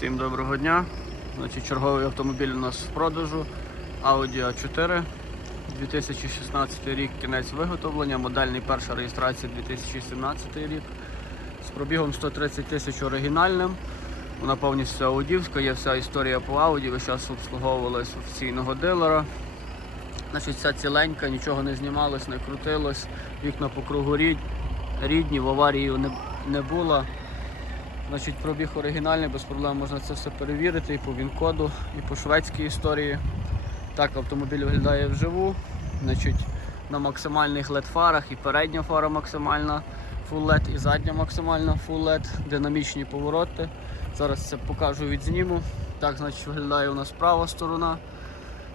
Всім доброго дня. Значить, черговий автомобіль у нас в продажу. Audi A4. 2016 рік, кінець виготовлення, модельний перша реєстрація 2017 рік. З пробігом 130 тисяч оригінальним. Вона повністю аудівська, є вся історія по Audi, весь час обслуговувалась офіційного дилера. Значить, вся ціленька, нічого не знімалось, не крутилось. Вікна по кругу рід- рідні, в аварії не, не було. Значить, пробіг оригінальний, без проблем можна це все перевірити і по він-коду, і по шведській історії. Так автомобіль виглядає вживу. Значить, на максимальних LED фарах і передня фара максимальна Full LED і задня максимальна Full LED, динамічні повороти. Зараз це покажу відзніму. Так, значить, виглядає у нас права сторона.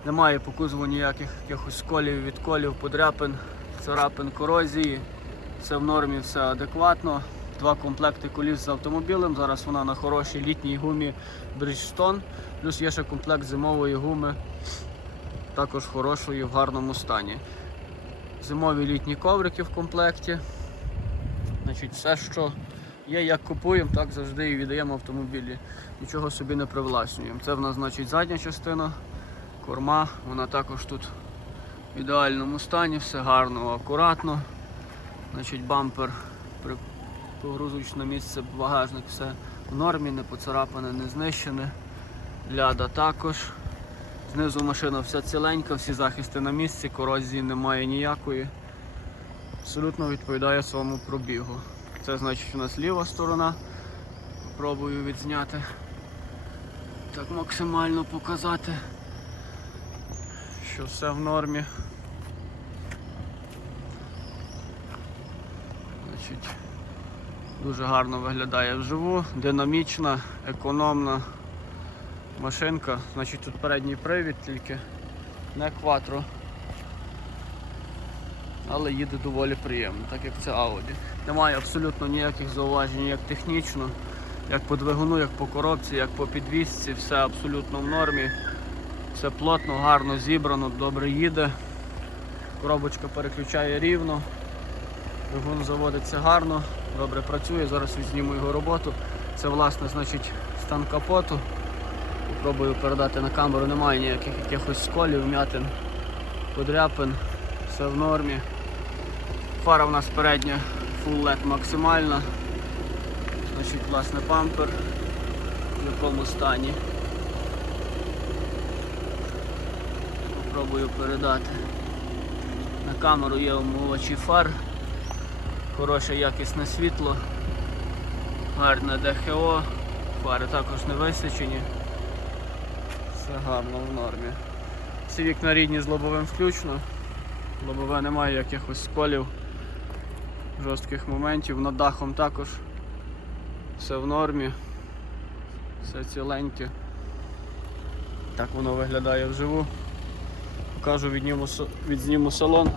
Немає по кузову ніяких якихось сколів, відколів, подряпин, царапин, корозії. Все в нормі, все адекватно. Два комплекти коліс з автомобілем. Зараз вона на хорошій літній гумі Bridgestone. Плюс є ще комплект зимової гуми, також хорошої в гарному стані. Зимові літні коврики в комплекті. Значить, все, що є, як купуємо, так завжди і віддаємо автомобілі. Нічого собі не привласнюємо. Це в нас значить задня частина, корма, вона також тут в ідеальному стані, все гарно, акуратно. Значить, бампер при погрузочне місце, багажник, все в нормі, не поцарапане, не знищене. Ляда також. Знизу машина вся ціленька, всі захисти на місці, корозії немає ніякої. Абсолютно відповідає своєму пробігу. Це значить у нас ліва сторона. Пробую відзняти. Так максимально показати, що все в нормі. Значить, Дуже гарно виглядає вживу, динамічна, економна машинка. Значить тут передній привід тільки, не кватро. Але їде доволі приємно, так як це Audi. Немає абсолютно ніяких зауважень, як технічно, як по двигуну, як по коробці, як по підвісці, все абсолютно в нормі. Все плотно, гарно зібрано, добре їде. Коробочка переключає рівно. Двигун заводиться гарно, добре працює, зараз відзніму його роботу. Це власне значить стан капоту. Попробую передати на камеру, немає ніяких якихось сколів, м'ятин, подряпин, все в нормі. Фара в нас передня Full LED максимальна. Значить, власне, пампер в якому стані. Попробую передати. На камеру є омивачі фар хороше якісне світло, гарне ДХО, фари також не висічені. Все гарно в нормі. Всі вікна рідні з лобовим включно. Лобове немає якихось сколів, жорстких моментів. Над дахом також все в нормі, все ціленьке. Так воно виглядає вживу. Покажу відніму, відзніму салон.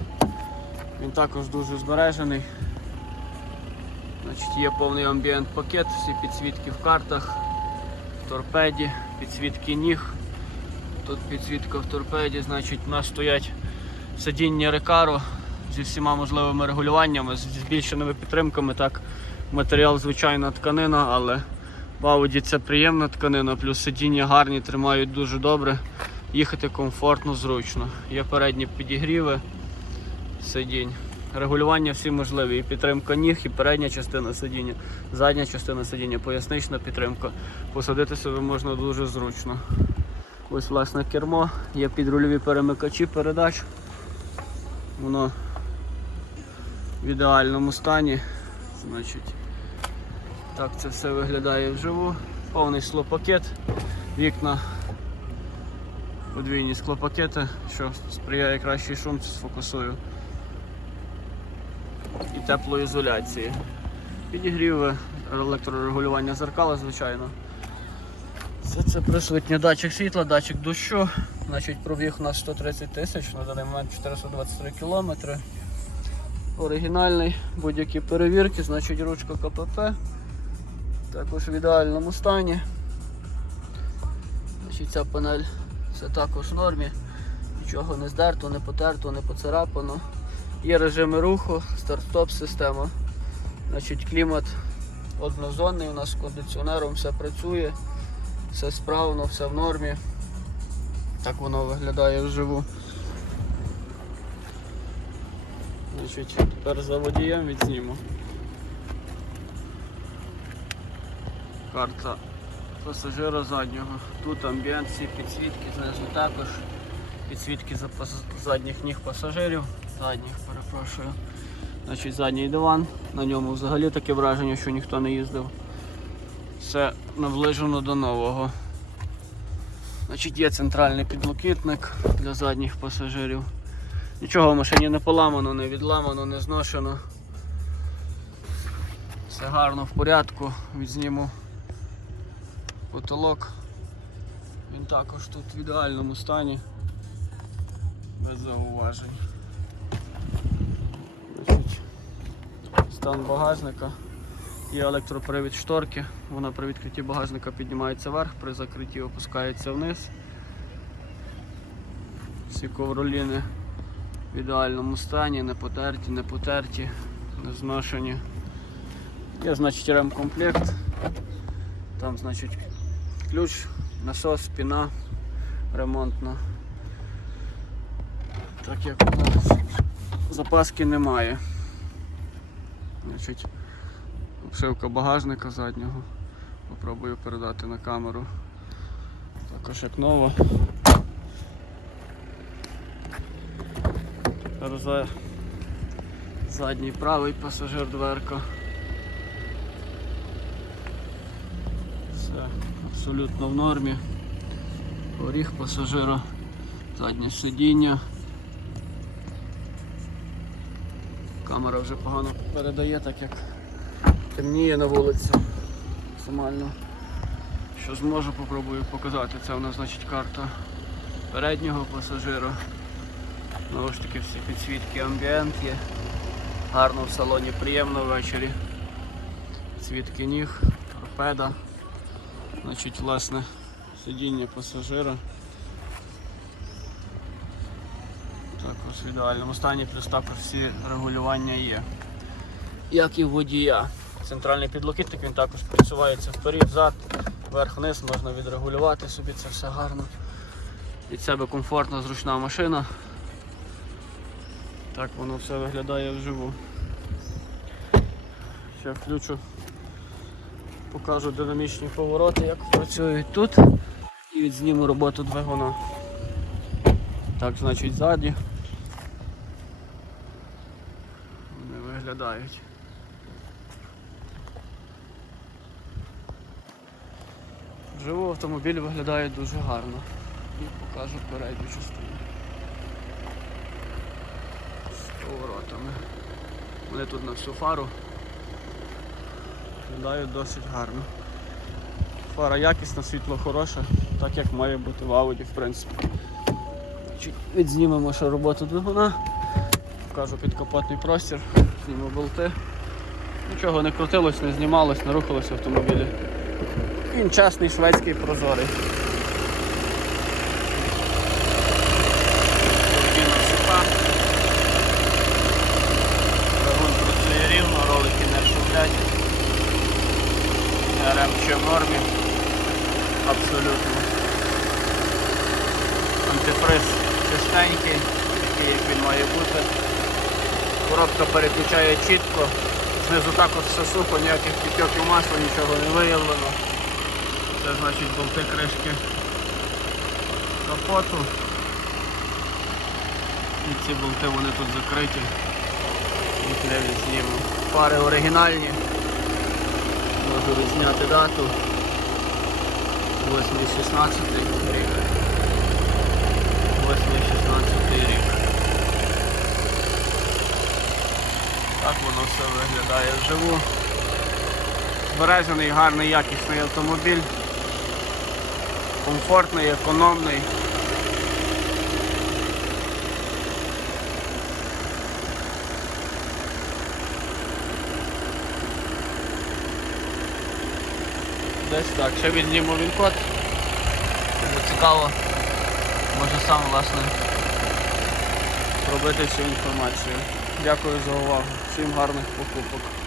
Він також дуже збережений. Значить, Є повний амбієнт пакет, всі підсвітки в картах, в торпеді, підсвітки ніг. Тут підсвітка в торпеді, значить у нас стоять сидіння Рекаро зі всіма можливими регулюваннями, з збільшеними підтримками. Так, матеріал звичайна тканина, але в Audi це приємна тканина, плюс сидіння гарні, тримають дуже добре. Їхати комфортно, зручно. Є передні підігріви сидінь. Регулювання всі можливі. І підтримка ніг, і передня частина сидіння, задня частина сидіння, пояснична підтримка. Посадити себе можна дуже зручно. Ось власне кермо, є підрульові перемикачі передач. Воно в ідеальному стані. Значить, так це все виглядає вживу. Повний склопакет, вікна, подвійні склопакети, що сприяє кращій шумці, сфокусую і теплоізоляції. Підігріви, електрорегулювання зеркала, звичайно. Все це присутнє датчик світла, датчик дощу. Значить, пробіг у нас 130 тисяч, на даний момент 423 кілометри. Оригінальний, будь-які перевірки, значить ручка КПП. Також в ідеальному стані. Значить, ця панель все також в нормі. Нічого не здерто, не потерто, не поцарапано. Є режими руху, старт-стоп система. Значить, клімат однозонний, у нас з кондиціонером все працює. Все справно, все в нормі. Так воно виглядає вживу. Значить, тепер за водієм відзніму. Карта пасажира заднього. Тут амбієнт, всі підсвітки, знизу також. Підсвітки за задніх ніг пасажирів. Задніх, перепрошую. Значить, задній диван. На ньому взагалі таке враження, що ніхто не їздив. Все наближено до нового. Значить, є центральний підлокітник для задніх пасажирів. Нічого в машині не поламано, не відламано, не зношено. Все гарно в порядку. Відзніму потолок. Він також тут в ідеальному стані. Без зауважень. Стан багажника. Є електропривід шторки. Вона при відкритті багажника піднімається вверх, при закритті опускається вниз. Всі ковроліни в ідеальному стані, не потерті, не потерті, не зношені. Є, значить, ремкомплект. Там, значить, ключ, насос, спіна ремонтна. Так як у нас запаски немає. Значить, обшивка багажника заднього. Попробую передати на камеру. Також як нова. Тепер задній правий пасажир дверка. Все абсолютно в нормі. Горіх пасажира, заднє сидіння. Камера вже погано передає, так як темніє на вулиці. Максимально. Що зможу, попробую показати. Це у нас значить карта переднього пасажира. Знову ж таки всі підсвітки амбієнт є. Гарно в салоні, приємно ввечері. Підсвітки ніг, торпеда. Значить, власне, сидіння пасажира. В ідеальному стані, плюс також всі регулювання є. Як і водія. Центральний підлокітник він також присувається вперед, взад, вверх-вниз, можна відрегулювати собі це все гарно. Від себе комфортна, зручна машина. Так воно все виглядає вживу. Ще включу, покажу динамічні повороти, як працюють тут. І відзніму роботу двигуна. Так, значить, ззаді. Вони виглядають. Вживу автомобіль виглядає дуже гарно. І покажу передню частину. З поворотами. Вони тут на всю фару. Виглядають досить гарно. Фара якісна, світло хороше, так як має бути в Ауді, в принципі. Відзнімемо ще роботу двигуна. Покажу підкапотний простір, зніму болти. Нічого не крутилось, не знімалось, не рухалось автомобілі. Він чесний шведський прозорий. Суха. Працює ролики не шумлять. РМ в нормі. Абсолютно. Антифриз чистенький, такий як він має бути. Коробка переключає чітко. Знизу також все сухо, ніяких підтьоків масла, нічого не виявлено. Це значить болти кришки капоту. І ці болти вони тут закриті. Їх не відзніму. Фари оригінальні. Можу відзняти дату. 8-16 рік. 8-16 рік. Так воно все виглядає вживу. Збережений, гарний, якісний автомобіль. Комфортний, економний. Десь так, ще відзніму він код. Кому цікаво, може сам власне пробити цю інформацію. Дякую за увагу. Всім гарних покупок.